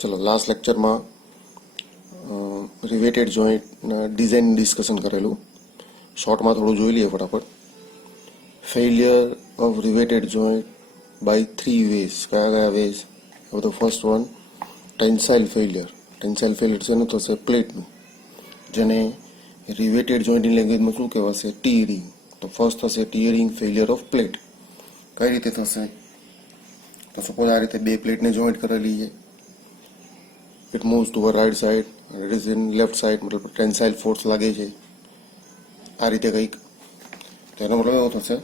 चलो last lecture में riveted joint design discussion करेलू शॉर्ट में थोड़ा જોઈ લઈએ फटाफट failure of riveted joint by 3 ways क्या क्या वेज तो फर्स्ट वन टेंसाइल फेलियर से थशे प्लेटનું જેને रिवेटेड जॉइंट लैंग्वेज में શું કહેવાશે ટીયરિંગ तो फर्स्ट થશે ટીયરિંग फेलियर ऑफ प्लेट कई रीते થશે तो सपोज आ रीते बे प्लेट ने जॉइंट करेली है it moves to right side it is in left side मतलब टेंसाइल फोर्स लागे છે આ રીતે કંઈક તો એનો મતલબ એવો થશે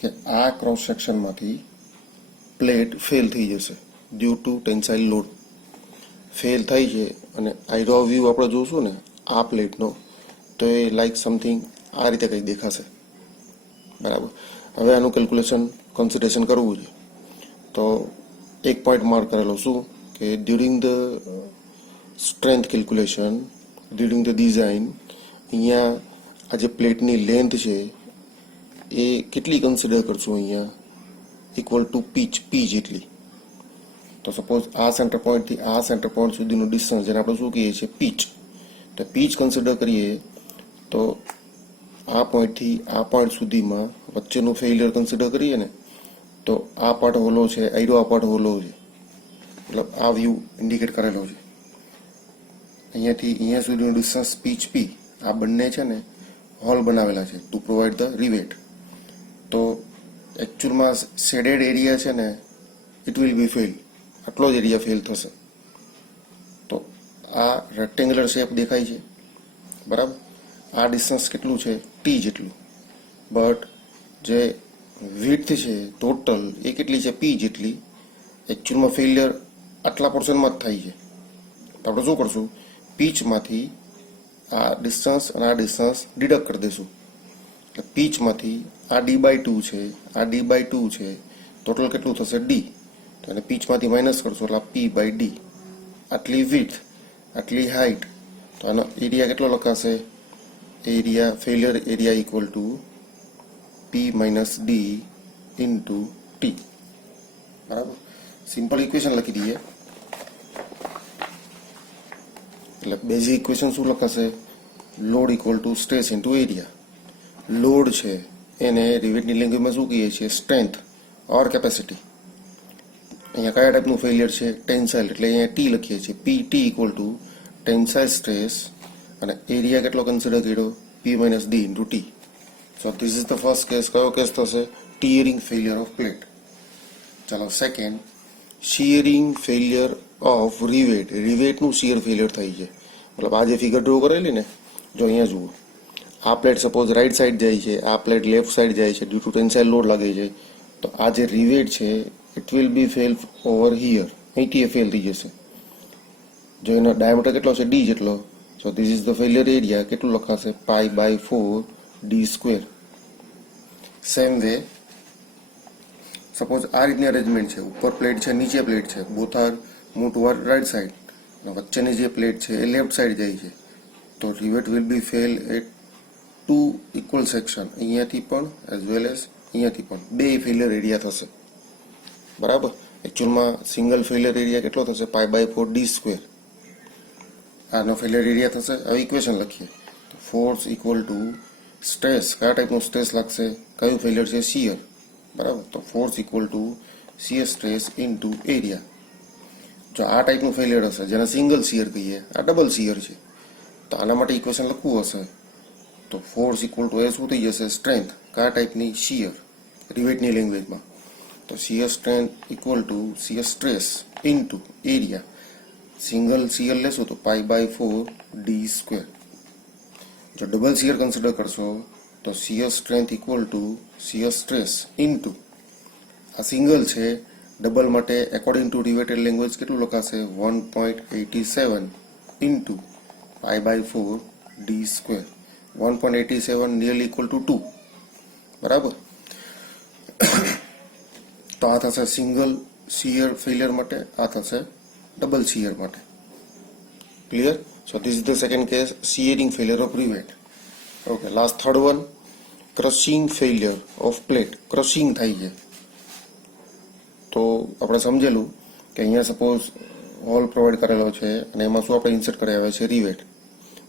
કે આ ક્રોસ સેક્શનમાંથી પ્લેટ ફેલ થઈ જશે due to tensile load fail થઈ છે અને આઈરો વ્યૂ આપણે જોશું ને આ પ્લેટનો તો એ લાઈક સમથિંગ આ રીતે કંઈક દેખાશે બરાબર હવે આનું કેલ્ક્યુલેશન કન્સિડરેશન કરવું છે તો એક પોઈન્ટ માર્ક કરેલો શું કે during the strength calculation during the design અહીંયા આ જે પ્લેટની લેન્થ છે એ કેટલી કન્સિડર કરશું અહીંયા ઇક્વલ ટુ પી જેટલી તો સપોઝ આ સેન્ટર પોઈન્ટથી આ સેન્ટર પોઈન્ટ સુધીનું ડિસ્ટન્સ જેને આપણે શું કહીએ છીએ પીચ તો પીચ કન્સિડર કરીએ તો આ પોઈન્ટથી આ પોઈન્ટ સુધીમાં વચ્ચેનું ફેલિયર કન્સિડર કરીએ ને તો આ પાર્ટ હોલો છે આયરો આ પાર્ટ હોલો છે મતલબ આ વ્યૂ ઇન્ડિકેટ કરેલો છે અહીંયાથી અહીંયા સુધીનું ડિસ્ટન્સ પીચ પી આ બંને છે ને હોલ બનાવેલા છે ટુ પ્રોવાઈડ ધ રિવેટ તો એકચ્યુઅલમાં શેડેડ એરિયા છે ને ઇટ વિલ બી ફેલ આટલો જ એરિયા ફેલ થશે તો આ રેક્ટેંગ્યુલર શેપ દેખાય છે બરાબર આ ડિસ્ટન્સ કેટલું છે ટી જેટલું બટ જે વિડ્થ છે ટોટલ એ કેટલી છે પી જેટલી એકચ્યુઅલમાં ફેલિયર આટલા પોર્શનમાં જ થાય છે તો આપણે શું કરશું પીચમાંથી આ ડિસ્ટન્સ અને આ ડિસ્ટન્સ ડિડક્ટ કરી દઈશું એટલે પીચમાંથી આ D/2 છે આ D/2 છે ટોટલ કેટલું થશે ડી તો એને પીચમાંથી માઇનસ કરશો એટલે P/D આટલી વિડ્થ આટલી હાઇટ તો આનો એરિયા કેટલો લખાશે area failure area equal to P-D into T બરાબર સિમ્પલ ઇક્વેશન લખી દઈએ એટલે બેઝિક ઇક્વેશન શું લખાશે load equal to stress into area load છે એને રિવેટની લેંગ્વેજમાં શું કહીએ છીએ સ્ટ્રેન્થ ઓર કેપેસિટી અહીંયા કયા ટાઈપનું ફેલિયર છે ટેન્સાઇલ એટલે અહીંયા ટી લખીએ છીએ PT equal to tensile stress અને એરિયા કેટલો કન્સિડર કર્યો P-D into T so this is the first case કયો કેસ થશે ટીયરિંગ ફેલિયર ઓફ પ્લેટ ચાલો સેકન્ડ શિયરિંગ ફેલિયર ઓફ રિવેટનું શિયર ફેલિયર થઈ છે મતલબ આ જે ફિગર ડ્રો કરેલી ને જો અહીંયા જુઓ આ પ્લેટ સપોઝ રાઈટ સાઈડ જાય છે આ પ્લેટ લેફ્ટ સાઈડ જાય છે ડ્યુ ટુ ટેન્સાઇલ લોડ લાગે છે તો આ જે રિવેટ છે it will be fail over here અહીંથી એ ફેલ થઈ જશે જો એનો ડાયામીટર કેટલો છે ડી જેટલો સો this is the failure area કેટલું લખાશે π/4d². સેમ વે સપોઝ આ રીતની અરેન્જમેન્ટ છે ઉપર પ્લેટ છે નીચે પ્લેટ છે both are move toward right side અને વચ્ચેની જે પ્લેટ છે એ લેફ્ટ સાઈડ જાય છે તો rivet will be fail at 2 equal section અહીંયાથી પણ એઝ વેલ એઝ અહીંયાથી પણ બે ફેલિયર એરિયા થશે બરાબર એકચ્યુઅલમાં સિંગલ ફેલિયર એરિયા કેટલો થશે π/4d². આનો ફેલિયર એરિયા થશે હવે ઇક્વેશન લખીએ તો ફોર્સ ઇક્વલ ટુ સ્ટ્રેસ કયા ટાઈપનું સ્ટ્રેસ લાગશે કયું ફેલિયર છે શિયર બરાબર તો force equal to shear stress into area જો આ ટાઈપનું ફેલિયર હશે જેને સિંગલ શિયર કહીએ આ ડબલ શિયર છે તો આના માટે ઇક્વેશન લખવું હશે તો ફોર્સ ઇક્વલ ટુ એ શું થઈ જશે સ્ટ્રેન્થ કયા ટાઈપની શિયર રિવેટની લેંગ્વેજમાં તો shear strength equal to shear stress into area single shear લેશું તો π/4d². જો ડબલ શિયર કન્સિડર કરશો તો shear strength equal to shear stress into આ સિંગલ છે ડબલ માટે એકોર્ડિંગ ટુ રિવેટેડ લેંગ્વેજ કેટલું લખાશે 1.87 into π/4d². 1.87 nearly equal to 2 બરાબર તો આ થશે સિંગલ શિયર ફેલિયર માટે આ થશે ડબલ શિયર માટે clear so this is the second case shearing failure of rivet okay last third one crushing failure of plate crushing થાય છે તો આપણે સમજેલું કે અહીંયા સપોઝ હોલ પ્રોવાઈડ કરેલો છે અને એમાં શું આપણે ઇન્સર્ટ કરી આવ્યા છે rivet.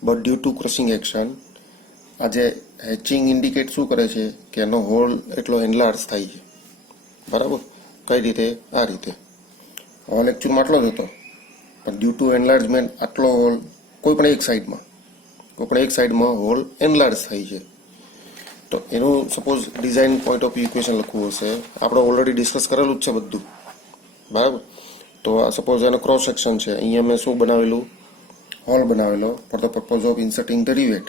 But due to crushing action આ જે હેચિંગ ઇન્ડિકેટ શું કરે છે કે એનો હોલ એટલો એનલાર્જ થાય છે. બરાબર, કઈ રીતે? આ રીતે હોલ એકચ્યુઅલમાં આટલો જ હતો, પણ ડ્યુ ટુ એનલાર્જમેન્ટ આટલો હોલ કોઈ પણ એક સાઈડમાં હોલ એનલાર્જ થાય છે. તો એનું suppose design point of equation લખવું હશે, આપણે ઓલરેડી ડિસ્કસ કરેલું જ છે બધું. બરાબર, તો આ સપોઝ એનો ક્રોસ સેક્શન છે, અહીંયા મેં શું બનાવેલું? હોલ બનાવેલો for the purpose of inserting the rivet.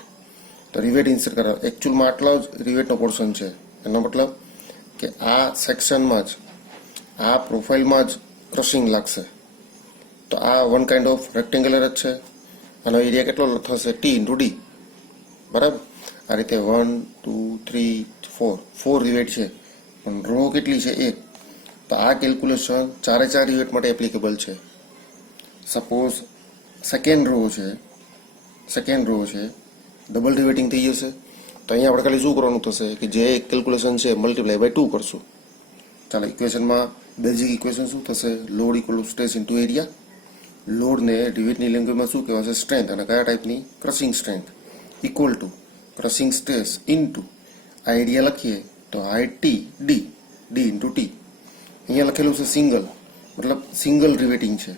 તો રિવેટ ઇન્સર્ટ કરાવે, એકચ્યુઅલમાં આટલો જ રિવેટનો પોર્શન છે. એનો મતલબ કે આ સેક્શનમાં જ, આ પ્રોફાઇલમાં જ ક્રશિંગ લાગશે. તો આ વન કાઇન્ડ ઓફ રેક્ટેંગ્યુલર જ છે. આનો એરિયા કેટલો થશે? T into D. બરાબર, આ રીતે 1 2 3 4 રિવેટ છે, પણ રો કેટલી છે? 1. તો આ કેલ્ક્યુલેશન ચારે ચાર રિવેટ માટે એપ્લિકેબલ છે. સપોઝ સેકન્ડ રો છે, ડબલ રિવેટિંગ થઈ જશે. તો અહીંયા આપણે ખાલી શું કરવાનું થશે કે જે કેલ્ક્યુલેશન છે મલ્ટીપ્લાય બાય 2 કરશું. ચાલો, ઇક્વેશનમાં બેઝિક ઇક્વેશન શું થશે? Load equal to stress into area. લોડને રિવેટની લેંગ્વેજમાં શું કહેવાશે? સ્ટ્રેન્થ. અને કયા ટાઈપની? Crushing strength. Equal to crushing stress into આ એરિયા લખીએ તો height T D into T. અહીંયા લખેલું છે સિંગલ, મતલબ સિંગલ રિવેટિંગ છે,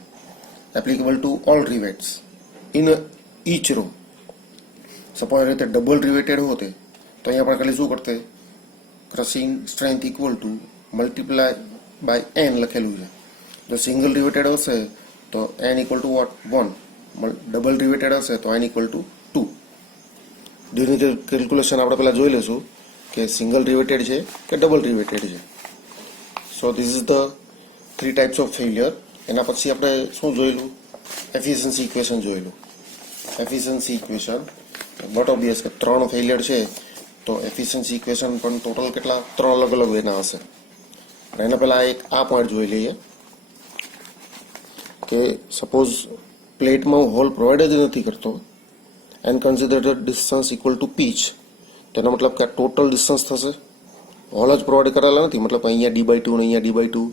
applicable to all rivets in each row. Suppose આ રીતે ડબલ રિવેટેડ હોતે તો અહીંયા આપણે ખાલી શું કરતે? Crushing strength equal to multiply by n લખેલું છે. જો સિંગલ રિવેટેડ હશે તો n equal to what? 1. Double riveted હશે તો એન ઇક્વલ ટુ 2. જેની કેલ્ક્યુલેશન આપણે પહેલાં જોઈ લઈશું કે સિંગલ રિવેટેડ છે કે ડબલ રિવેટેડ છે. સો this is the 3 types of failure. એના પછી આપણે શું જોયેલું? એફિશિયન્સી ઇક્વેશન જોયેલું. એફિશિયન્સી ઇક્વેશન બટ ઓબ્વિયસ કે 3 ફેલિયર છે તો એફિશિયન્સી ઇક્વેશન પણ ટોટલ કેટલા? 3 અલગ અલગ એના હશે. અને એના પહેલાં એક આ પોઈન્ટ જોઈ લઈએ કે સપોઝ પ્લેટમાં હોલ પ્રોવાઈડ જ નથી કરતો and consider the distance equal to pitch. તેનો મતલબ કે આ ટોટલ ડિસ્ટન્સ થશે. હોલ જ પ્રોવાઈડ કરેલા નથી, મતલબ અહીંયા D/2 ને અહીંયા D/2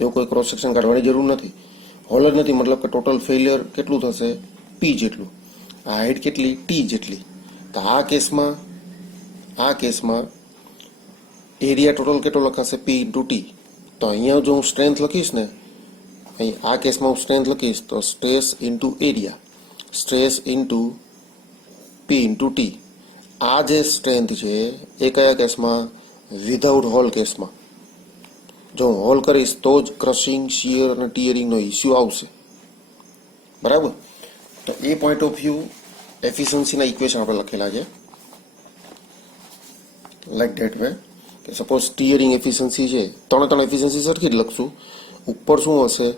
એવું કોઈ ક્રોસ સેક્શન કાઢવાની જરૂર નથી. હોલ જ નથી, મતલબ કે ટોટલ ફેલિયર કેટલું થશે? પી જેટલું. આ હાઇટ કેટલી? ટી જેટલી. તો આ કેસમાં એરિયા ટોટલ કેટલો લખાશે? પી ઇન્ટુ ટી. તો અહીંયા જો હું સ્ટ્રેન્થ લખીશ ને, અહીં આ કેસમાં હું સ્ટ્રેન્થ લખીશ તો stress into area, stress into પી ઇન્ટુ ટી. આ જે સ્ટ્રેન્થ છે એ કયા કેસમાં? વિધાઉટ હોલ કેસમાં. જો હું હોલ કરીશ તો જ ક્રશિંગ, શિયર અને ટીયરિંગનો ઇસ્યુ આવશે. બરાબર, તો એ પોઈન્ટ ઓફ વ્યૂ એફિશિયન્સીના ઇક્વેશન આપણે લખેલા છે લાઈક ધેટ વે કે સપોઝ ટીયરિંગ એફિશિયન્સી છે, ત્રણે એફિશિયન્સી સરખી જ લખશું. ઉપર શું હશે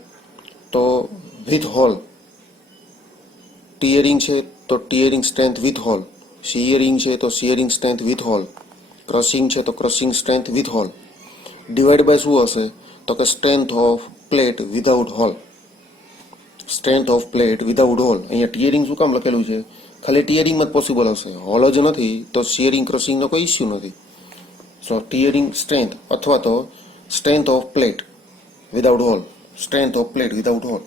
તો વિથ હોલ. ટીયરિંગ છે તો tearing strength with hole, shearing છે તો shearing strength with hole, crushing છે તો crushing strength with hole. Divide by શું હશે તો કે strength of plate without hole. Strength of plate without hole. અહીંયા ટીયરિંગ શું કામ લખેલું છે? ખાલી ટીયરિંગમાં જ પોસિબલ હશે, હોલ જ નથી તો શિયરિંગ ક્રશિંગનો કોઈ ઇસ્યુ નથી. સો ટીયરિંગ સ્ટ્રેન્થ અથવા તો strength of plate without hole, strength of plate without hole.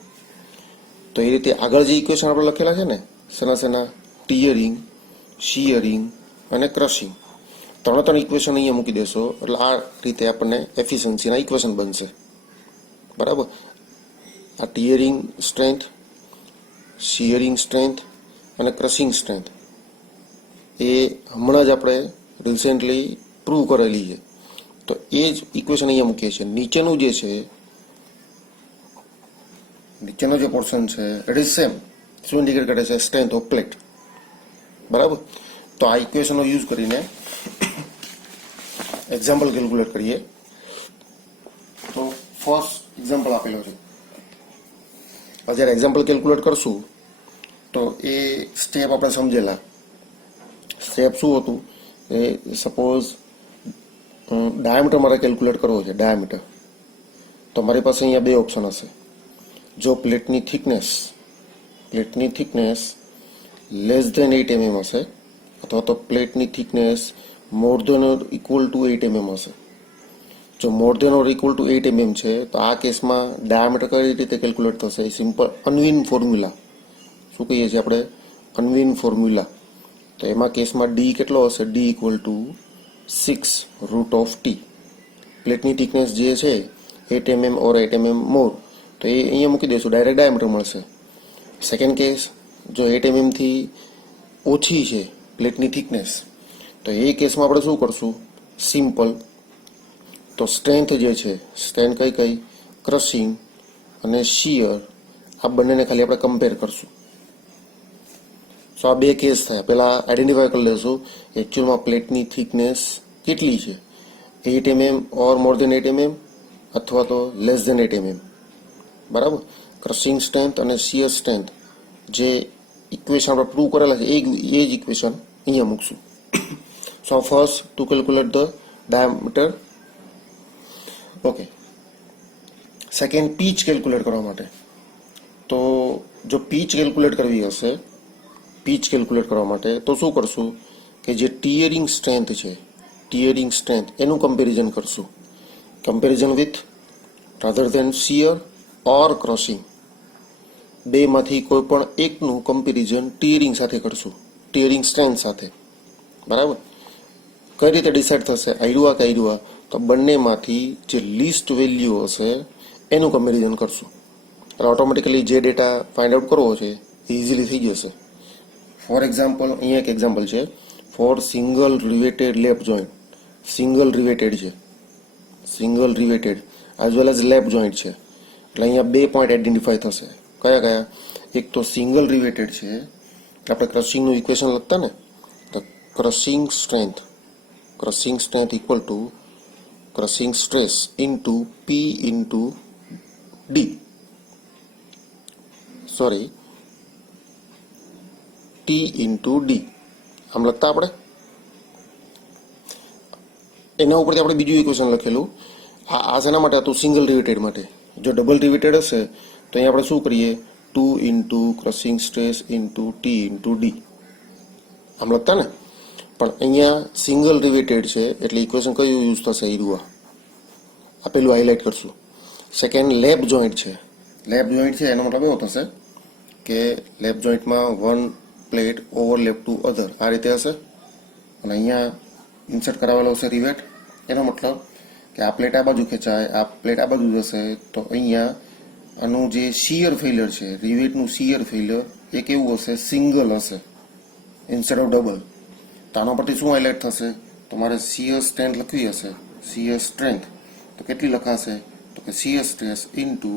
તો એ રીતે આગળ જે ઇક્વેશન આપણે લખેલા છે ને, શેના? ટીયરિંગ, શિયરિંગ અને ક્રશિંગ. ત્રણ ઇક્વેશન અહીંયા મૂકી દેશો એટલે આ રીતે આપણને એફિશિયન્સીના ઇક્વેશન બનશે. બરાબર, આ ટીયરિંગ સ્ટ્રેન્થ, શિયરિંગ સ્ટ્રેન્થ અને ક્રશિંગ સ્ટ્રેન્થ એ હમણાં જ આપણે રિસેન્ટલી પ્રૂવ કરેલી છે. તો એ જ ઇક્વેશન અહીંયા મૂકીએ છીએ. નીચેનું જે પોર્શન છે ઇટ ઇઝ સેમ. શું ઇન્ડિકેટ કરે છે? Strength of plate. બરાબર, તો આ ઇક્વેશનનો યુઝ કરીને એક્ઝામ્પલ કેલ્ક્યુલેટ કરીએ. તો ફર્સ્ટ એક્ઝામ્પલ આપેલો છે. જ્યારે એક્ઝામ્પલ કેલ્ક્યુલેટ કરશું તો એ સ્ટેપ આપણે સમજેલા. સ્ટેપ શું હતું? એ સપોઝ ડાયામીટર મારે કેલ્ક્યુલેટ કરવો છે, ડાયામીટર. તો મારી પાસે અહીંયા 2 ઓપ્શન હશે. જો પ્લેટની થિકનેસ લેસ ધેન 8 mm હશે અથવા તો પ્લેટની thickness more than or equal to 8 mm હશે. જો more than or equal to 8 mm છે તો આ કેસમાં ડાયામીટર કઈ રીતે કેલ્ક્યુલેટ થશે? Simple Unwin formula. શું કહીએ છીએ આપણે? Unwin formula. તો એમાં કેસમાં ડી કેટલો હશે? D equal to 6 √t. પ્લેટની થિકનેસ જે છે 8 mm ઓર 8 mm મોર, તો એ અહીંયા મૂકી દઈશું, ડાયરેક્ટ ડાયામીટર મળશે. સેકન્ડ કેસ, જો 8 mm થી ઓછી છે પ્લેટની થિકનેસ, તો એ કેસમાં આપણે શું કરશું? સિમ્પલ, તો સ્ટ્રેન્થ જે છે, સ્ટ્રેન્થ કઈ કઈ? ક્રશિંગ અને શિયર, આ બંનેને ખાલી આપણે કમ્પેર કરશું. સો આ બે કેસ થયા. પહેલાં આઈડેન્ટિફાય કરી લેશું એકચ્યુઅલમાં પ્લેટની થિકનેસ કેટલી છે, 8 mm ઓર મોર દેન 8 mm અથવા તો લેસ દેન 8 mm. બરાબર. ક્રશિંગ સ્ટ્રેન્થ અને શિયર સ્ટ્રેન્થ જે ઇક્વેશન આપણે પ્રૂવ કરેલા છે એ જ ઇક્વેશન અહીંયા મૂકશું. So first to calculate the diameter. Okay. Second, pitch calculate કરવા માટે. તો જો પીચ કેલ્ક્યુલેટ કરવી હશે, પીચ કેલ્ક્યુલેટ કરવા માટે તો શું કરશું કે જે ટીયરિંગ સ્ટ્રેન્થ છે, ટીયરિંગ સ્ટ્રેન્થ એનું કમ્પેરિઝન કરશું. Comparison with rather then shear or crossing. બેમાંથી કોઈ પણ એકનું કમ્પેરિઝન ટીયરિંગ સાથે કરશું, ટીયરિંગ સ્ટ્રેન્થ સાથે. બરાબર. કઈ રીતે ડિસાઇડ થશે આઈડુઆ કે આઈડુઆ? તો બંનેમાંથી જે લીસ્ટ વેલ્યુ હશે એનું કમ્પેરિઝન કરશું. એટલે ઓટોમેટિકલી જે ડેટા ફાઇન્ડ આઉટ કરવો છે એ ઇઝીલી થઈ જશે. ફોર એક્ઝામ્પલ, અહીંયા એક એક્ઝામ્પલ છે. For single riveted lap joint. Single riveted છે, single riveted as well as lap joint છે. એટલે અહીંયા 2 પોઈન્ટ આઈડેન્ટિફાય થશે. કયા કયા? એક તો સિંગલ રિવેટેડ છે, આપણે ક્રશિંગનું ઇક્વેશન લખતા ને, તો crushing strength equal to crushing stress into P into D, sorry T into D, આમ લખતા આપણે. એના ઉપરથી આપણે બીજું ઇક્વેશન લખેલું. આ શેના માટે હતું? સિંગલ રિવેટેડ માટે. જો ડબલ રિવેટેડ હશે તો અહીંયા આપણે શું કરીએ? 2 into crushing stress into T into D, આમ લખતા ને. પણ અહીંયા સિંગલ રિવેટેડ છે એટલે ઇક્વેશન કયું યુઝ થશે? ઈરુઆ. આ પેલું હાઇલાઇટ કરશું. સેકન્ડ, લેપ જોઈન્ટ છે. લેપ જોઈન્ટ છે એનો મતલબ એવો થશે કે લેપ જોઈન્ટમાં one plate overlap to other, આ રીતે હશે. અને અહીંયા ઇન્સર્ટ કરાવેલો હશે રિવેટ. એનો મતલબ કે આ પ્લેટ આ બાજુ ખેંચાય, આ પ્લેટ આ બાજુ જશે, તો અહીંયા આનું જે શિયર ફેલિયર છે, રિવેટનું શિયર ફેલિયર એ કેવું હશે? સિંગલ હશે ઇન્સ્ટેડ ઓફ ડબલ. તો આના પરથી શું હાઇલાઇટ થશે? તમારે શિયર સ્ટ્રેન્થ લખવી હશે. શિયર સ્ટ્રેન્થ તો કેટલી લખાશે? તો કે શિયર સ્ટ્રેસ ઇન્ટુ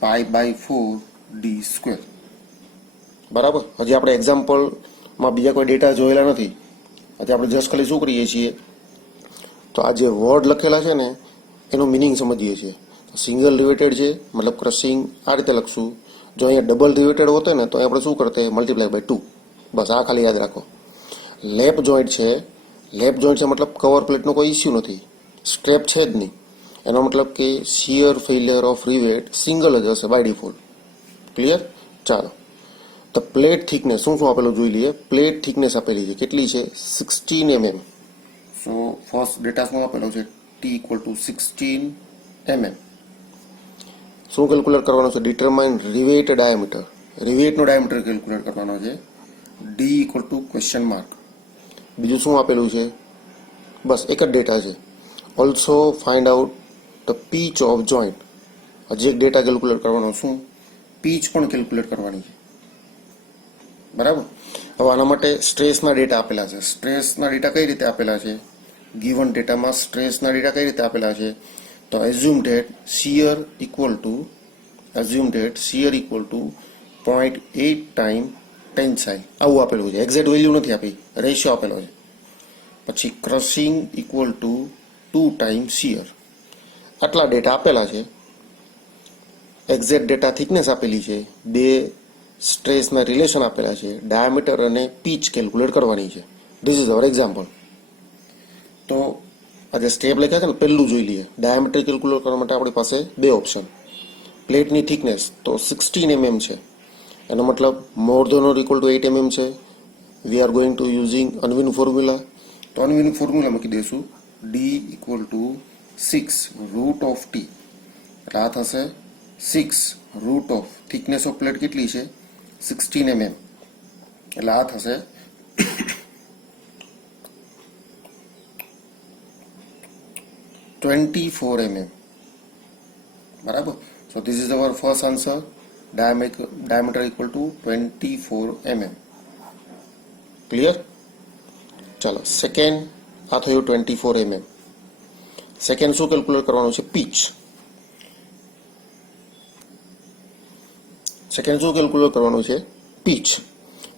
π/4 d². બરાબર. હજી આપણે એક્ઝામ્પલમાં બીજા કોઈ ડેટા જોયેલા નથી. હજી આપણે જસ્ટ ખાલી શું કરીએ છીએ, તો આ જે વર્ડ લખેલા છે ને એનું મિનિંગ સમજીએ છીએ. સિંગલ રિવેટેડ છે મતલબ ક્રશિંગ આ રીતે લખશું. જો અહીંયા ડબલ રિવેટેડ હોતે ને તો આપણે શું કરતે? Multiply by 2. બસ આ ખાલી યાદ રાખો. લેપ જોઈન્ટ છે, લેપ જોઈન્ટ છે મતલબ કવર પ્લેટનો કોઈ ઇસ્યુ નથી, સ્ટ્રેપ છે જ નહીં. એનો મતલબ કે shear failure of rivet single જ હશે બાય ડિફોલ્ટ. ક્લિયર? ચાલો. તો પ્લેટ થિકનેસ શું શું આપેલું જોઈ લઈએ. પ્લેટ થિકનેસ આપેલી છે, કેટલી છે? 16 mm. સો ફર્સ્ટ ડેટા શું આપેલો છે? T equal to 16 mm. શું કેલ્ક્યુલેટ કરવાનું છે? Determine rivet diameter. રિવેટનો ડાયામીટર કેલ્ક્યુલેટ કરવાનો છે. D equal to question mark. બીજું શું આપેલું છે? બસ એક જ ડેટા છે. Also find out the pitch of joint. હજી એક ડેટા કેલ્ક્યુલેટ કરવાનો. શું? પીચ પણ કેલ્ક્યુલેટ કરવાની છે. બરાબર. હવે આના માટે સ્ટ્રેસના ડેટા આપેલા છે. સ્ટ્રેસના ડેટા કઈ રીતે આપેલા છે? ગિવન ડેટામાં સ્ટ્રેસના ડેટા કઈ રીતે આપેલા છે? તો assume date shear equal to 0.8 time tensile, આવું આપેલું છે. એક્ઝેક્ટ વેલ્યુ નથી આપી, રેશિયો આપેલો છે. પછી crushing equal two 2 time shear. આટલા ડેટા આપેલા છે. એક્ઝેક્ટ ડેટા થિકનેસ આપેલી છે. 2 સ્ટ્રેસના રિલેશન આપેલા છે. ડાયામીટર અને પીચ કેલ્ક્યુલેટ કરવાની છે. This is our example. તો આ જે સ્ટેપ લખ્યા છે ને, પહેલું જોઈ લઈએ. ડાયામીટર કેલ્ક્યુલેટ કરવા માટે આપણી પાસે 2 ઓપ્શન. પ્લેટની થિકનેસ તો 16 mm છે, એનો મતલબ more than or equal to 8 mm છે. We are going to using Unwin formula. તો અનવિન ફોર્મ્યુલા મૂકી દઈશું. D equal to 6 root of T, એટલે આ થશે 6 root of thickness of plate કેટલી છે 16 mm, એટલે આ થશે 24 mm. બરાબર. સો this is our first answer. Diameter equal to 24 mm. Clear? ચાલો સેકન્ડ, આ થયું 24 mm. સેકન્ડ શું કેલ્ક્યુલેટ કરવાનું છે? પીચ. સેકન્ડ શું કેલ્ક્યુલેટ કરવાનું છે? પીચ.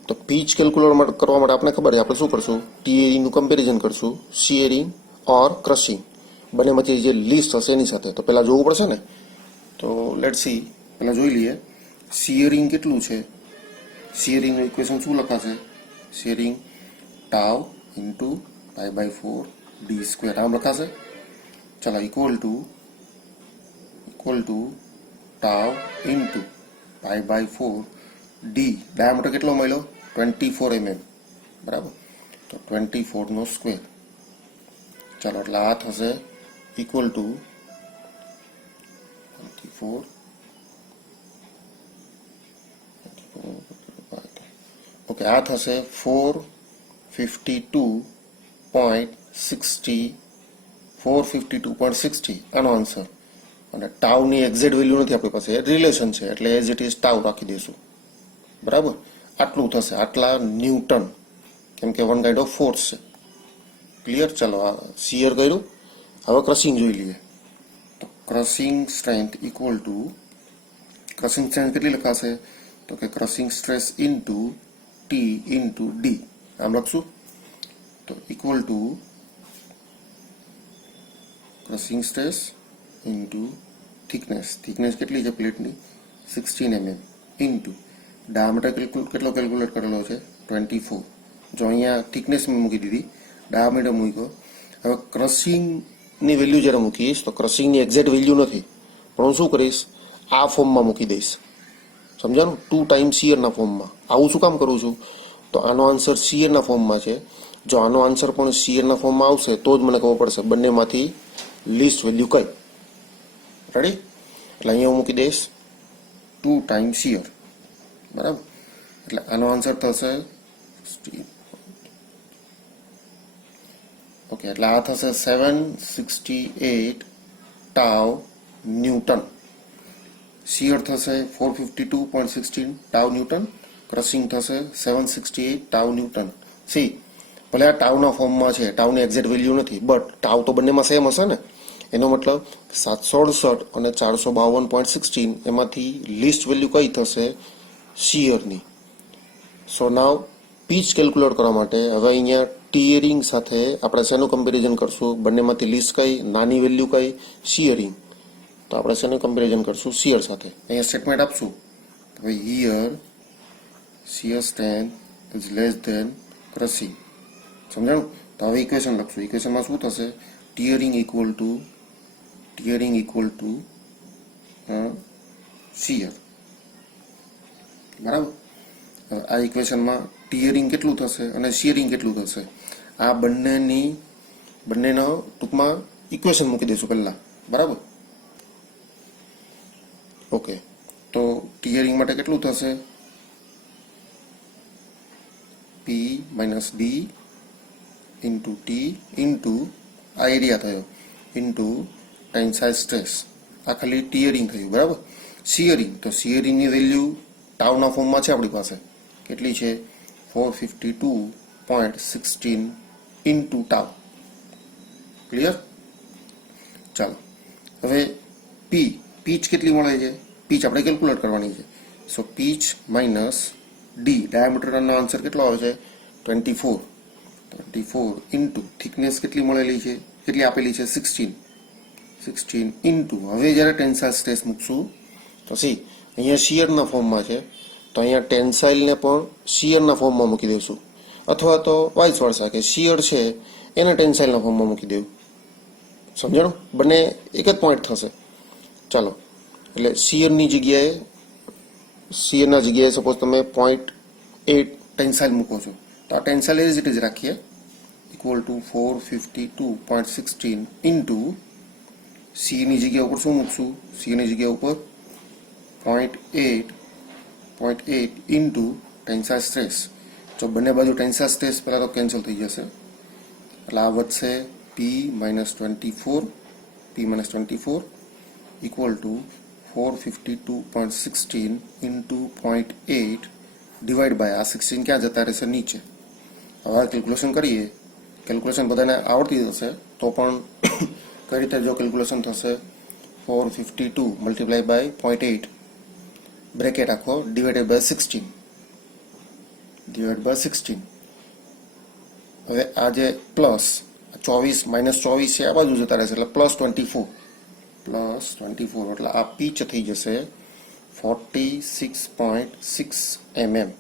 તો પીચ કેલ્ક્યુલેટ કરવા માટે આપણે ખબર છે, આપણે શું કરશું? ટીએરિંગનું કમ્પેરિઝન કરશું શિયરિંગ ઓર ક્રશિંગ, બંનેમાંથી જે લિસ્ટ હશે એની સાથે. તો પહેલાં જોવું પડશે ને. તો લેટ સી, પહેલાં જોઈ લઈએ શિયરિંગ કેટલું છે. શિયરિંગનું ઇક્વેશન શું લખાશે? Shearing tau into π/4 D square આમ લખાશે. ચાલો equal to tau into π/4 D. Diameter કેટલો મળ્યો? 24 mm. બરાબર. તો 24 નો સ્ક્વેર. ચાલો એટલે આ થશે ઇક્વલ ટુ 24. ઓકે, આ થશે 452.60 આનો આન્સર. અને ટાઉની એક્ઝેક્ટ વેલ્યુ નથી આપણી પાસે, રિલેશન છે એટલે એઝ ઇટ ઇઝ ટાઉ રાખી દઈશું. બરાબર. આટલું થશે, આટલા ન્યૂટન, કેમ કે વન કાઇન્ડ ઓફ ફોર્સ છે. ક્લિયર? ચાલો આ શિયર કર્યું. હવે ક્રશિંગ જોઈ લઈએ. તો crushing strength equal to, crushing strength કેટલી લખાશે? તો કે crushing stress into T into D આમ લખશું. તો equal to crushing stress into thickness. Thickness કેટલી છે પ્લેટની? 16 mm ઇન્ટુ ડાયામીટર કેટલો કેલ્ક્યુલેટ કરેલો છે? 24. જો અહીંયા થિકનેસ મેં મૂકી દીધી, ડાયામીટર મૂક્યો. હવે ક્રશિંગની વેલ્યુ જ્યારે મૂકીશ તો ક્રશિંગની એક્ઝેક્ટ વેલ્યુ નથી, પણ હું શું કરીશ? આ ફોર્મમાં મૂકી દઈશ. સમજાણું? 2 ટાઈમ શિયરના ફોર્મમાં. આવું શું કામ કરું છું? તો આનો આન્સર શિયરના ફોર્મમાં છે. જો આનો આન્સર પણ શિયરના ફોર્મમાં આવશે તો જ મને ખબર પડશે બંનેમાંથી લીસ્ટ વેલ્યુ કઈ. રેડી? એટલે અહીંયા હું મૂકી દઈશ 2 ટાઈમ શિયર. બરાબર. એટલે આનો આન્સર થશે ઓકે, એટલે આ થશે 768 ટાઉ ન્યૂટન. શિયર થશે 452.16 ટાઉ ન્યૂટન. ક્રશિંગ થશે 768 ટાઉ ન્યૂટન. સી, ભલે આ ટાઉના ફોર્મમાં છે, ટાઉની એક્ઝેક્ટ વેલ્યુ નથી, બટ ટાઉ તો બંનેમાં સેમ હશે ને. એનો મતલબ 768 અને 452.16 એમાંથી લીસ્ટ વેલ્યુ કઈ થશે? શિયરની. સો નાવ પીચ કેલ્ક્યુલેટ કરવા માટે હવે અહીંયા ટીયરિંગ સાથે આપણે શેનું કમ્પેરિઝન કરશું? બંનેમાંથી લીસ્ટ કઈ, નાની વેલ્યુ કઈ? શિયરિંગ. તો આપણે શેનું કમ્પેરિઝન કરશું? શિયર સાથે. અહીંયા સ્ટેટમેન્ટ આપશું તો ભાઈ here shear strength is less than crushing. સમજાણું? તો હવે ઇક્વેશન લખશું. ઇક્વેશનમાં શું થશે? Tearing equal to shear. બરાબર. આ ઇક્વેશનમાં ટીયરિંગ કેટલું થશે અને શિયરિંગ કેટલું થશે? આ બંનેનો ટૂંકમાં ઇક્વેશન મૂકી દઈશું પહેલા. બરાબર. ઓકે, તો ટીયરિંગ માટે કેટલું થશે? P minus D into T into આ એરિયા થયો ઇન્ટુ ટેન્સાઇલ સ્ટ્રેસ. આ ખાલી ટીયરિંગ થયું. બરાબર. શિયરિંગ, તો શિયરિંગની વેલ્યુ ટાઉના ફોર્મમાં છે આપણી પાસે. કેટલી છે? 452.16 ઇન્ટુ ટાઉ. ક્લિયર? ચાલો હવે પીચ કેટલી મળે છે? પીચ આપણે કેલ્ક્યુલેટ કરવાની છે. સો પીચ માઇનસ ડી, ડાયામીટરનો આન્સર કેટલો આવે છે? 24 ઇન્ટુ થિકનેસ કેટલી મળેલી છે? કેટલી આપેલી છે? 16 ઇન્ટુ, હવે જ્યારે ટેન્સાઇલ સ્ટ્રેસ મૂકશું તો સી અહીંયા શિયરના ફોર્મમાં છે, તો અહીંયા ટેન્સાઇલને પણ શિયરના ફોર્મમાં મૂકી દઈશું. અથવા તો વાઇસ વર્સા, કે શિયર છે એને ટેન્સાઇલના ફોર્મમાં મૂકી દેવું. સમજાણું? બંને એક જ પોઈન્ટ થશે. ચાલો, એટલે શિયરના જગ્યાએ સપોઝ તમે 0.8 ટેન્સાઇલ મૂકો છો, તો આ ટેન્સાઇલ એઝ ઇટ ઇઝ રાખીએ ઇક્વલ ટુ 452.16 ઇન્ટુ સીની જગ્યા ઉપર શું મૂકશું? સીની જગ્યા ઉપર 0.8 ઇન્ટુ ટેન્સાઇલ સ્ટ્રેસ. જો બંને બાજુ ટેન્સાઇલ સ્ટ્રેસ પહેલાં તો કેન્સલ થઈ જશે, એટલે આ વધશે P-24 equal to 452.16 into 0.8 divide by આ 16 ક્યાં જતા રહેશે? નીચે. હવે કેલ્ક્યુલેશન કરીએ. કેલ્ક્યુલેશન બધાને આવડતી હશે તો પણ કઈ રીતે જો કેલ્ક્યુલેશન થશે? 452 મલ્ટીપ્લાય બાય 0.8 બ્રેકેટ આખો ડિવાઇડેડ બાય 16. હવે આ જે પ્લસ 24 છે આ બાજુ જતા રહેશે, એટલે +24 એટલે આ પીચ થઈ જશે 46.6 mm.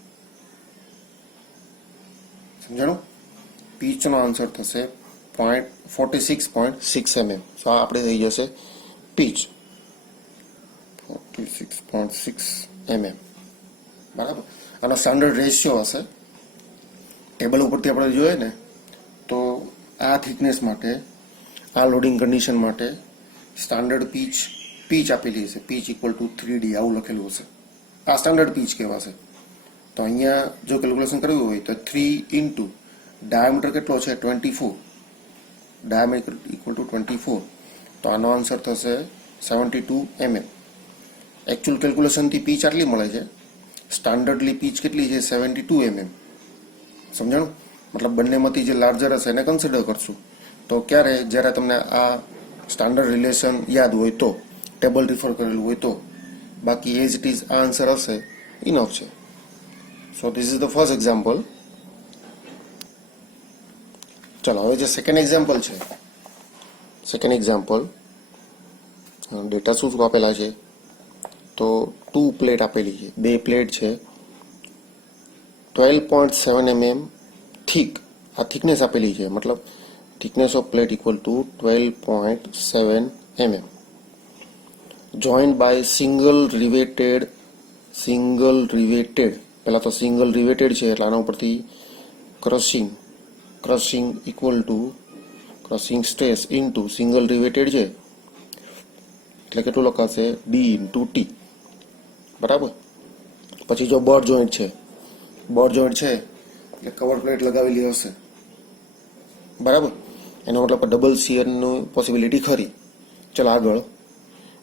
સમજાણું? પીચનો આન્સર થશે 46.6 mm. સો આ આપણે થઈ જશે પીચ 46.6 mm. બરાબર. આનો સ્ટાન્ડર્ડ રેશિયો હશે. ટેબલ ઉપરથી આપણે જોઈએ ને તો આ થિકનેસ માટે, આ લોડિંગ કન્ડિશન માટે સ્ટાન્ડર્ડ પીચ આપેલી હશે. પીચ ઇક્વલ ટુ 3D આવું લખેલું હશે. આ સ્ટાન્ડર્ડ પીચ કહેવાશે. તો અહીંયા જો કેલ્ક્યુલેશન કરવું હોય તો 3 ઇન્ટુ ડાયામીટર કેટલો છે? 24. Diameter equal to 24. તો આનો આન્સર થશે 72 mm. એકચ્યુઅલ કેલ્ક્યુલેશનથી પીચ આટલી મળે છે. સ્ટાન્ડર્ડલી પીચ કેટલી છે? 72 mm. સમજાણું? મતલબ બંનેમાંથી જે લાર્જર હશે એને કન્સિડર કરશું. તો ક્યારે? જ્યારે તમને આ સ્ટાન્ડર્ડ રિલેશન યાદ હોય તો, ટેબલ રિફર કરેલું હોય તો. બાકી એઝ ઇટ ઇઝ આ આન્સર હશે ઇનફ છે. સો this is the first example. ચલો હવે જે સેકન્ડ એક્ઝામ્પલ છે, સેકન્ડ એક્ઝામ્પલ ડેટા શું આપેલા છે? તો 2 પ્લેટ આપેલી છે, 2 પ્લેટ છે, 12.7 mm થીક. આ થિકનેસ આપેલી છે, મતલબ thickness of plate equal to 12.7 mm. Joined by single riveted. પહેલાં તો સિંગલ રિવેટેડ છે એટલે આના ઉપરથી crushing equal to crushing stress into single riveted છે એટલે કેટલું લખાશે? D into T. બરાબર. પછી જો બર્ડ જોઈન્ટ છે એટલે કવર પ્લેટ લગાવેલી હશે. બરાબર. એનો મતલબ ડબલ શિયરની પોસિબિલિટી ખરી. ચલો આગળ.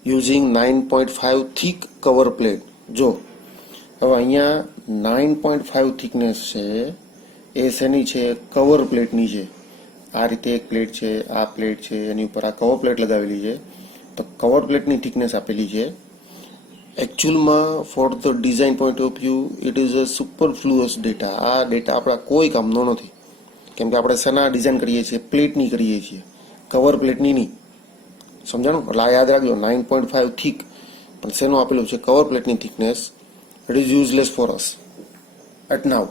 Using 9.5 thick cover plate. જો હવે અહીંયા 9.5 થિકનેસ છે એ શેની છે? કવર પ્લેટની છે. આ રીતે એક પ્લેટ છે, આ પ્લેટ છે, એની ઉપર આ કવર પ્લેટ લગાવેલી છે. તો કવર પ્લેટની થિકનેસ આપેલી છે. એકચ્યુઅલમાં for the design point of view it is a superfluous data. આ ડેટા આપણા કોઈ કામનો નથી, કેમ કે આપણે શેના ડિઝાઇન કરીએ છીએ? પ્લેટની કરીએ છીએ, કવર પ્લેટની નહીં. સમજાણું? એટલે આ યાદ રાખજો, 9.5 થીક, પણ શેનું આપેલું છે? કવર પ્લેટની thickness. It is useless for us at now.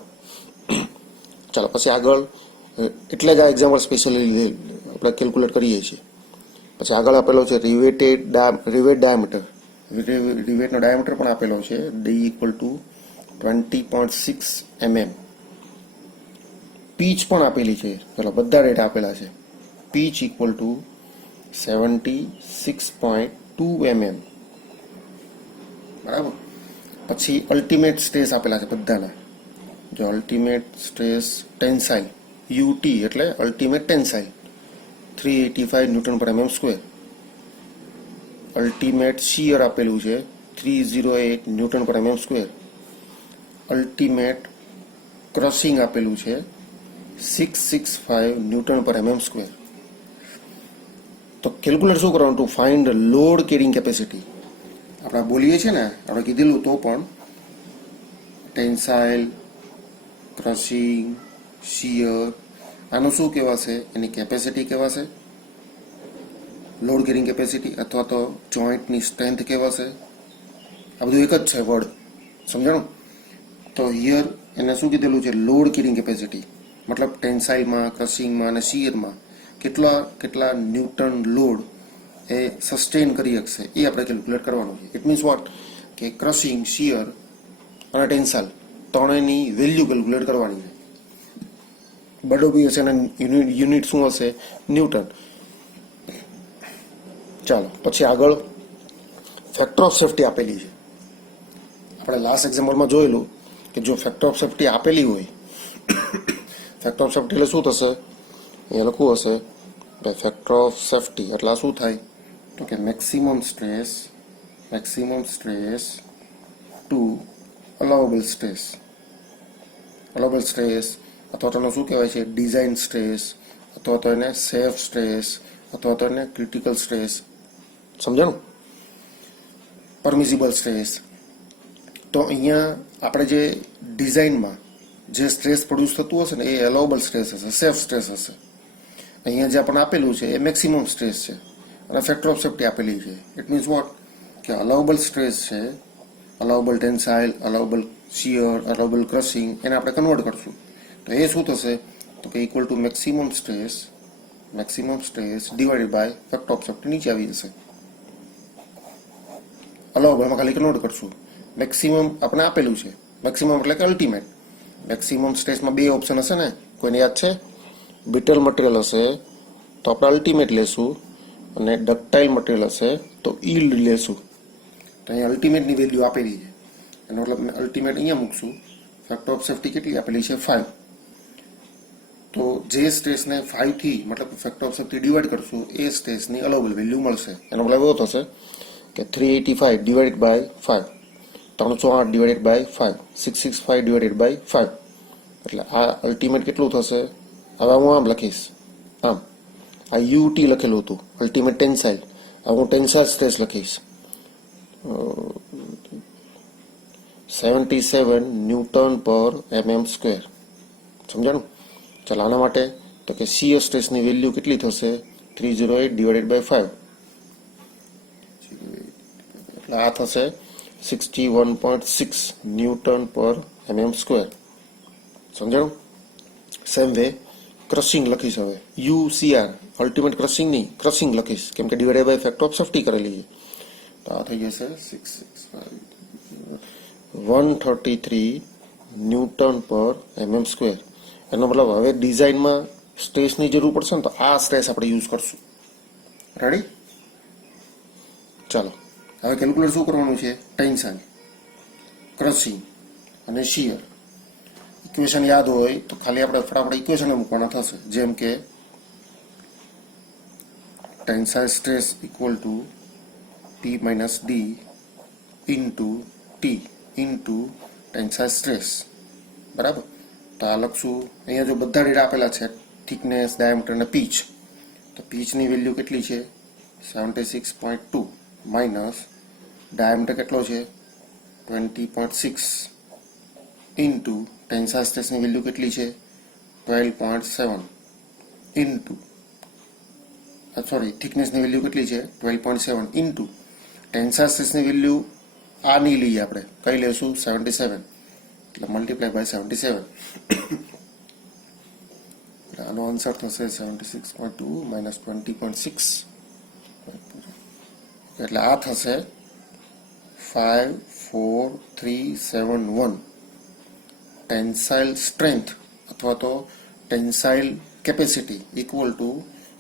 ચાલો પછી આગળ, એટલે જ આ એક્ઝામ્પલ સ્પેશિયલી આપણે કેલ્ક્યુલેટ કરીએ છીએ. પછી આગળ આપેલો છે રિવેટ ડાયામીટર. રિવેટનો ડાયામીટર પણ આપેલો છે, D equal to 20.6 mm. Pitch પણ આપેલી છે, પેલા બધા ડેટા આપેલા છે. Pitch equal to 76.2 mm. બરાબર. પછી અલ્ટિમેટ સ્ટ્રેસ આપેલા છે બધાના. જો અલ્ટિમેટ સ્ટ્રેસ ટેન્સાઇલ UT એટલે અલ્ટિમેટ ટેન્સાઇલ 385 ન્યૂટન પર mm સ્ક્વેર. અલ્ટિમેટ શિયર આપેલું છે 308 ન્યૂટન પર mm સ્ક્વેર. અલ્ટિમેટ ક્રશિંગ આપેલું છે 665 ન્યૂટન પર mm સ્ક્વેર. તો કેલ્ક્યુલેટ શું કરવાનું? To find load carrying capacity. આપણે બોલીએ છીએ ને, આપણે કીધેલું તો પણ ટેન્સાઇલ, ક્રશિંગ, શિયર, આનું શું કહેવાશે? એની કેપેસિટી કહેવાશે, લોડ કેરિંગ કેપેસિટી, અથવા તો જોઈન્ટની સ્ટ્રેન્થ કહેવાશે. આ બધું એક જ છે વર્ડ. સમજાણું? તો હિયર એને શું કીધેલું છે? Load carrying capacity. મતલબ ટેન્સાઇલમાં, ક્રશિંગમાં અને શિયરમાં કેટલા ન્યૂટન લોડ એ સસ્ટેન કરી શકશે એ આપણે કેલ્ક્યુલેટ કરવાનું છે. It means what? કે ક્રશિંગ, શિયર અને ટેન્સાઇલ ત્રણેયની વેલ્યુ કેલ્ક્યુલેટ કરવાની છે. બધો બી હશે અને યુનિટ શું હશે? ન્યૂટન. ચાલો પછી આગળ ફેક્ટર ઓફ સેફ્ટી આપેલી છે. આપણે લાસ્ટ એક્ઝામ્પલમાં જોયેલું કે જો ફેક્ટર ઓફ સેફ્ટી આપેલી હોય, ફેક્ટર ઓફ સેફ્ટી એટલે શું થશે, અહીંયા લખવું હશે કે ફેક્ટર ઓફ સેફ્ટી એટલે આ શું થાય તો કે maximum stress to allowable stress. Allowable stress અથવા તો શું કહેવાય છે, ડિઝાઇન સ્ટ્રેસ અથવા તો એને સેફ સ્ટ્રેસ અથવા તો એને ક્રિટિકલ સ્ટ્રેસ, સમજાણું, પરમિસિબલ સ્ટ્રેસ. તો અહીંયા આપણે જે ડિઝાઇનમાં જે સ્ટ્રેસ પ્રોડ્યુસ થતું હશે ને એ અલાઉએબલ સ્ટ્રેસ હશે, સેફ સ્ટ્રેસ હશે. અહીંયા જે આપણને આપેલું છે એ મેક્સિમમ સ્ટ્રેસ છે અને ફેક્ટર ઓફ સેફ્ટી આપેલી છે. ઇટ મીન્સ વોટ કે અલાઉએબલ સ્ટ્રેસ છે, અલાઉએબલ ટેન્સાઇલ, અલાઉએબલ શિયર, અલાઉએબલ ક્રશિંગ, એને આપણે કન્વર્ટ કરશું તો એ શું થશે તો કે equal to maximum stress divided by factor of safety નીચે આવી જશે. અલાઉએબલમાં ખાલી કન્વર્ટ કરશું. મેક્સિમમ આપણે આપેલું છે, મેક્સિમમ એટલે કે અલ્ટિમેટ. મેક્સિમમ સ્ટ્રેસમાં બે ઓપ્શન હશે ને, કોઈને યાદ છે? બ્રિટલ મટીરિયલ હશે તો આપણે અલ્ટિમેટ લેશું અને ડક્ટાઇલ મટીરિયલ હશે તો ઈલ્ડ લેશું. તો અહીંયા અલ્ટિમેટની વેલ્યુ આપેલી છે, એનો મતલબ અલ્ટિમેટ અહીંયા મૂકશું. ફેક્ટર ઓફ સેફ્ટી કેટલી આપેલી છે? 5. તો જે સ્ટ્રેસને 5 થી મતલબ ફેક્ટર ઓફ સેફ્ટી ડિવાઈડ કરશું એ સ્ટ્રેસની અલાઉએબલ વેલ્યુ મળશે. એનો મતલબ એવો થશે કે 385 divided by 5, 308 divided by 5, 665 divided by 5. એટલે આ અલ્ટિમેટ કેટલું થશે? હવે હું આમ લખીશ, આમ આ યુટી લખેલું હતું અલ્ટિમેટ ટેન્સાઇલ, હવે હું ટેન્સાઇલ સ્ટ્રેસ લખીશ 77 ન્યૂટન પર mm સ્ક્વેર. સમજાણું? ચાલો આના માટે તો કે શિયર સ્ટ્રેસની વેલ્યુ કેટલી થશે? 308 ડિવાઇડેડ બાય 5, એટલે આ થશે 61.6 ન્યૂટન પર mm સ્ક્વેર. સમજાણું? સેમ વે ક્રશિંગ લખીશ, હવે UCR અલ્ટિમેટ ક્રશિંગ નહીં, ક્રશિંગ લખીશ કેમ કે divided by factor of safety કરેલી છે. તો આ થઈ જશે 133 ન્યૂટન પર mm સ્ક્વેર. એનો મતલબ હવે ડિઝાઇનમાં સ્ટ્રેસની જરૂર પડશે ને તો આ સ્ટ્રેસ આપણે યુઝ કરશું. રેડી? ચાલો હવે કેલ્ક્યુલેટ શું કરવાનું છે? ટેન્શન, ક્રશિંગ અને શિયર. ઇક્વેશન યાદ હોય તો ખાલી આપણે ફટાફટ ઇક્વેશન મૂકવાના થશે, જેમ કે tensile stress equal to P minus D into T into tensile stress. બરાબર? તો આ લખશું. અહીંયા જો બધા ડેટા આપેલા છે, થિકનેસ, ડાયામીટર અને પીચ, તો પીચની વેલ્યુ કેટલી છે? 76.2 માઇનસ ડાયામીટર કેટલો છે? 20.6 ઇન્ટુ ટેન્સાઇલ સ્ટ્રેસની વેલ્યુ કેટલી છે? 12.7 ઇન્ટુ થિકનેસની વેલ્યુ કેટલી છે? 12.7 ઇન્ટુ ટેન્સાઇલ સ્ટ્રેસની વેલ્યુ આ નહીં લઈએ આપણે, કઈ લેશું? 77, એટલે મલ્ટીપ્લાય બાય 77. આનો આન્સર થશે 76.2 માઇનસ 20.6, એટલે આ થશે 54371. ટેન્સાઇલ સ્ટ્રેન્થ અથવા તો tensile capacity equal to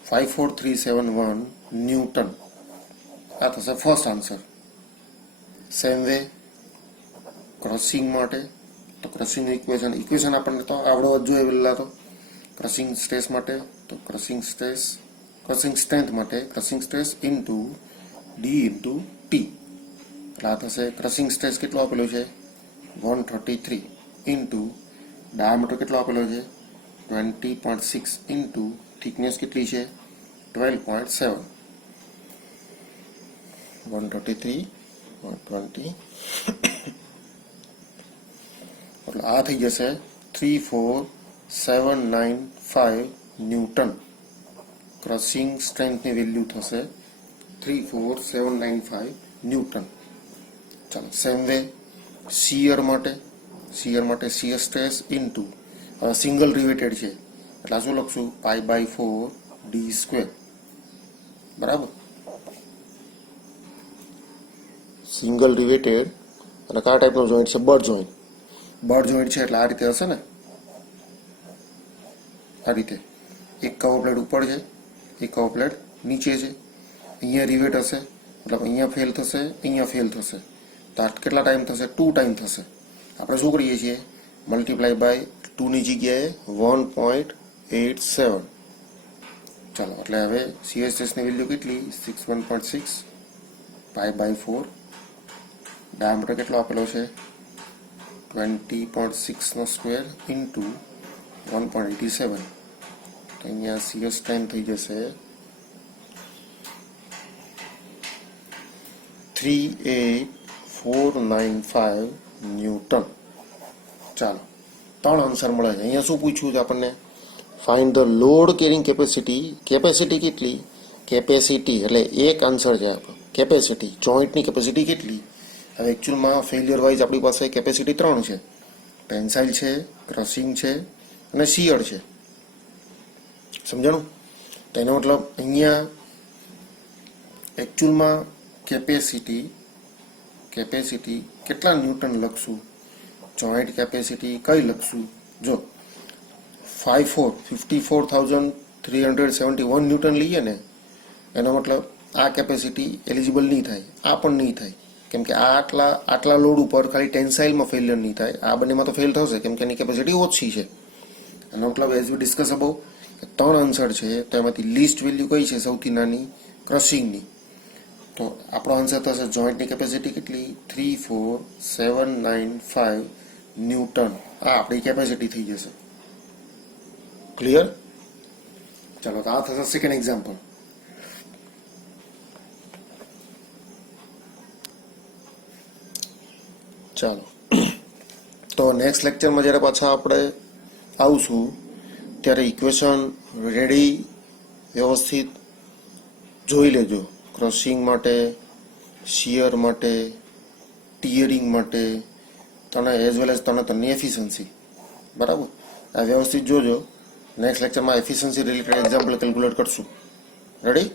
54371 newton. આ થશે first answer. Same way crushing માટે તો ક્રશિંગ ઇક્વેશન આપણને તો આવડવા જ જોઈએ પહેલાં તો. ક્રશિંગ સ્ટ્રેસ માટે તો ક્રશિંગ સ્ટ્રેન્થ માટે crushing stress into D into T. એટલે આ થશે ક્રશિંગ સ્ટ્રેસ કેટલો આપેલો છે? 133 ઇન્ટુ ડાયામીટર કેટલો આપેલો છે? 20.6 ઇન્ટુ થિકનેસ કેટલી છે? 12.7. 133 20 એટલે આ થઈ જશે 34795 ન્યૂટન. ક્રશિંગ સ્ટ્રેન્થની વેલ્યુ થશે 34795 ન્યૂટન. ચાલો સેમ વે શિયર માટે શિયર સ્ટ્રેસ ઇન્ટુ, હવે સિંગલ રિવેટેડ છે એટલે શું લખશું? π/4 d સ્ક્વેર. બરાબર? સિંગલ રિવેટેડ અને કયા ટાઈપનો જોઈન્ટ છે? બટ જોઈન્ટ છે એટલે આ રીતે હશે ને, આ રીતે એક કવર પ્લેટ ઉપર છે, એક કવર પ્લેટ નીચે છે. અહીંયા રિવેટ હશે, મતલબ અહીંયા ફેલ થશે, અહીંયા ફેલ થશે, તો આ કેટલા ટાઈમ થશે? 2 ટાઈમ થશે. આપણે શું કરીએ છીએ? મલ્ટીપ્લાય બાય 2ની જગ્યાએ 1.87. ચાલો, એટલે હવે CSSની વેલ્યુ કેટલી? 61.6 પાઈ બાય 4. ડાયામીટર કેટલો આપેલો છે? 20.6 સ્ક્વેર ઇન્ટુ 1.87. તો અહીંયા CS ટાઈમ થઈ જશે 38495 ન્યૂટન. ચાલો, 3 આન્સર મળે છે. અહીંયા શું પૂછ્યું છે આપણને? Find the load carrying capacity. Capacity કેટલી? કેપેસિટી એટલે એક આન્સર છે આપણો. કેપેસિટી જોઈન્ટની કેપેસિટી કેટલી? હવે એકચ્યુઅલમાં ફેલિયર વાઇઝ આપણી પાસે કેપેસિટી 3 છે. ટેન્સાઇલ છે, ક્રશિંગ છે અને શિયર છે. સમજાણું? તો એનો મતલબ અહીંયા એકચ્યુઅલમાં કેપેસિટી કેટલા ન્યૂટન લખશું? જોઈન્ટ કેપેસિટી કઈ લખશું? જો 54,371 ન્યૂટન લઈએ ને, એનો મતલબ આ કેપેસિટી એલિજિબલ નહીં થાય, આ પણ નહીં થાય, કેમ કે આ આટલા લોડ ઉપર ખાલી ટેન્સાઇલમાં ફેલિયર નહીં થાય, આ બંનેમાં તો ફેલ થશે કેમ કે એની કેપેસિટી ઓછી છે. એનો મતલબ as V discuss about 3 answer છે, તો એમાંથી લીસ્ટ વેલ્યુ કઈ છે? સૌથી નાની, ક્રશિંગની. તો આપણો આન્સર થશે જોઈન્ટની કેપેસિટી કેટલી? 34795 ન્યૂટન. આ આપણી કેપેસિટી થઈ જશે. ક્લિયર? ચાલો, તો આ થશે સેકન્ડ એક્ઝામ્પલ. ચાલો, તો નેક્સ્ટ લેક્ચરમાં જ્યારે પાછા આપણે આવશું ત્યારે ઇક્વેશન રેડી વ્યવસ્થિત જોઈ લેજો. ક્રશિંગ માટે, શિયર માટે, ટીયરિંગ માટે, એઝ વેલ એઝ તનની એફિશિયન્સી. બરાબર? આ વ્યવસ્થિત જોજો. નેક્સ્ટ લેક્ચરમાં એફિશિયન્સી રિલેટેડ એક્ઝામ્પલ કેલ્ક્યુલેટ કરશું. રેડી?